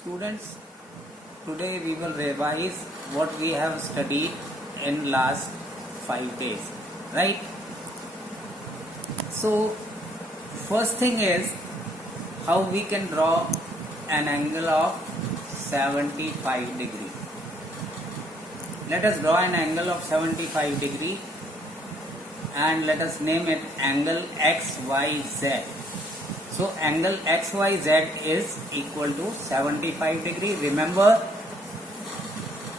Students, today we will revise what we have studied in last 5 days, right? So, first thing is how we can draw an angle of 75 degree. Let us draw an angle of 75 degree and let us name it angle XYZ. So angle XYZ is equal to 75 degree. Remember,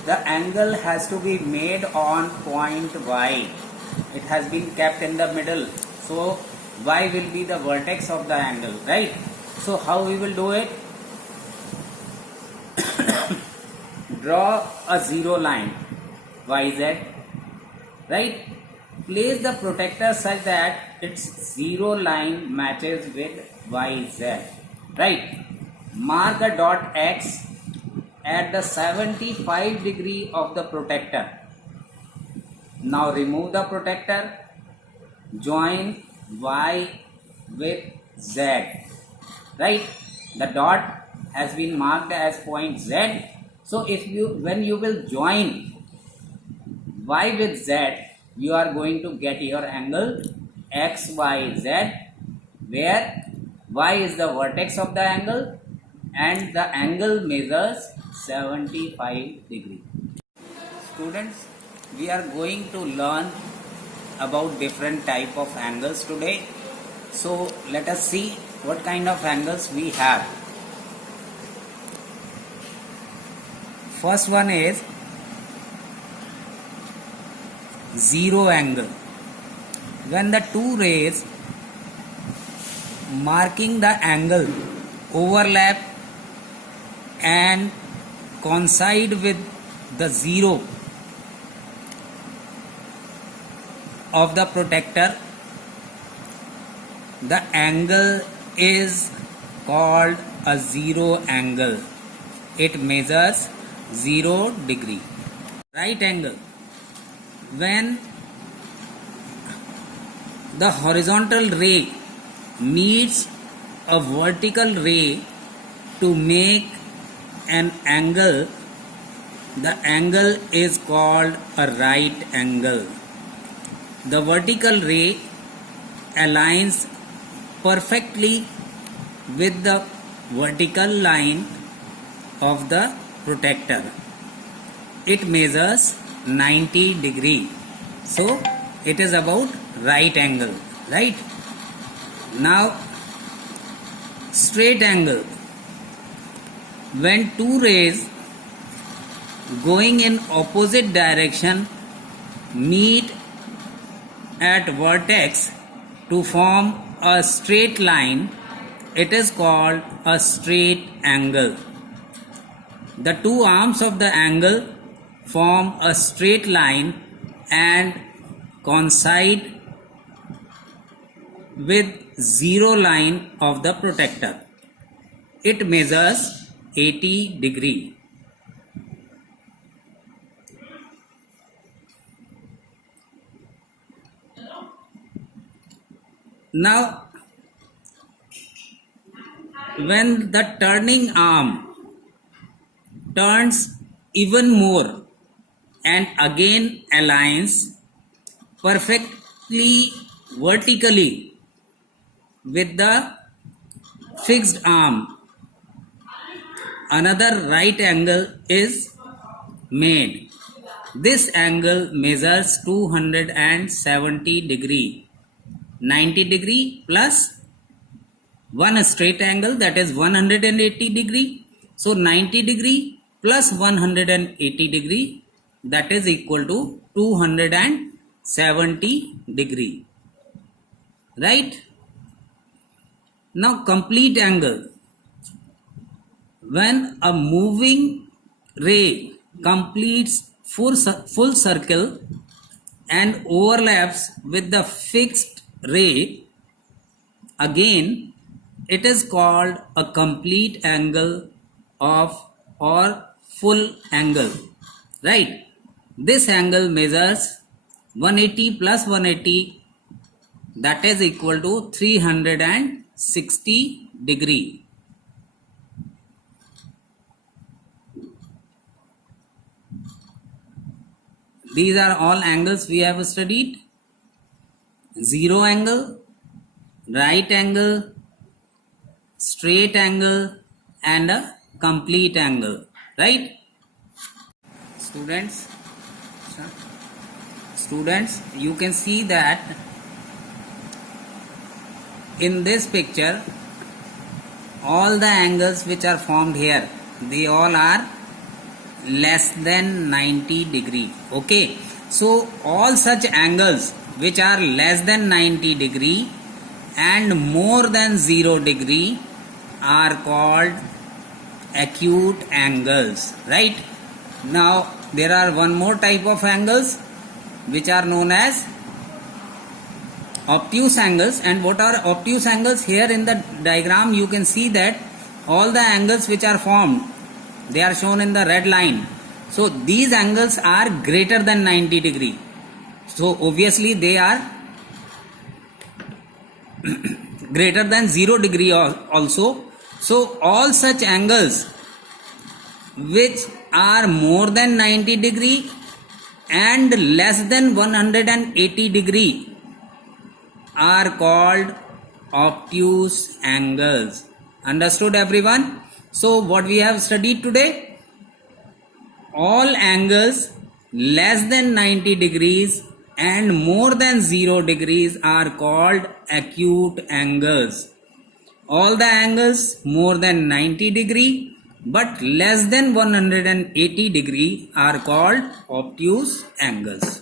the angle has to be made on point Y. It has been kept in the middle. So Y will be the vertex of the angle, right? So how we will do it? Draw a zero line, YZ, right? Place the protractor such that its zero line matches with YZ, right? Mark a dot X at the 75 degree of the protractor. Now remove the protractor, join Y with Z, right? The dot has been marked as point Z. So when you will join Y with Z, you are going to get your angle XYZ, where Y is the vertex of the angle and the angle measures 75 degree. Students, we are going to learn about different type of angles today. So let us see what kind of angles we have. First one is zero angle. When the two rays marking the angle overlap and coincide with the zero of the protractor, the angle is called a zero angle. It measures 0 degree. Right angle. When the horizontal ray meets a vertical ray to make an angle, the angle is called a right angle. The vertical ray aligns perfectly with the vertical line of the protractor. It measures 90 degree. So it is about right angle, right? Now straight angle. When two rays going in opposite direction meet at vertex to form a straight line, it is called a straight angle. The two arms of the angle form a straight line and coincide with zero line of the protractor. It measures 80 degree. Now, when the turning arm turns even more and again aligns perfectly vertically with the fixed arm, another right angle is made. This angle measures 270 degree. 90 degree plus one straight angle, that is 180 degree. So 90 degree plus 180 degree, that is equal to 270 degree, right? Now complete angle. When a moving ray completes full circle and overlaps with the fixed ray, again it is called a complete angle of or full angle, right? This angle measures 180 plus 180, that is equal to 360 degree. These are all angles we have studied. Zero angle, right angle, straight angle, and a complete angle, right? Students, you can see that in this picture all the angles which are formed here, they all are less than 90 degree. Okay, so all such angles which are less than 90 degree and more than 0 degree are called acute angles, right? Now there are one more type of angles which are known as obtuse angles. And what are obtuse angles? Here in the diagram you can see that all the angles which are formed, they are shown in the red line. So these angles are greater than 90 degree. So obviously they are greater than 0 degree also. So all such angles which are more than 90 degree and less than 180 degree are called obtuse angles. Understood everyone? So what we have studied today? All angles less than 90 degrees and more than 0 degrees are called acute angles. All the angles more than 90 degree but less than 180 degree are called obtuse angles.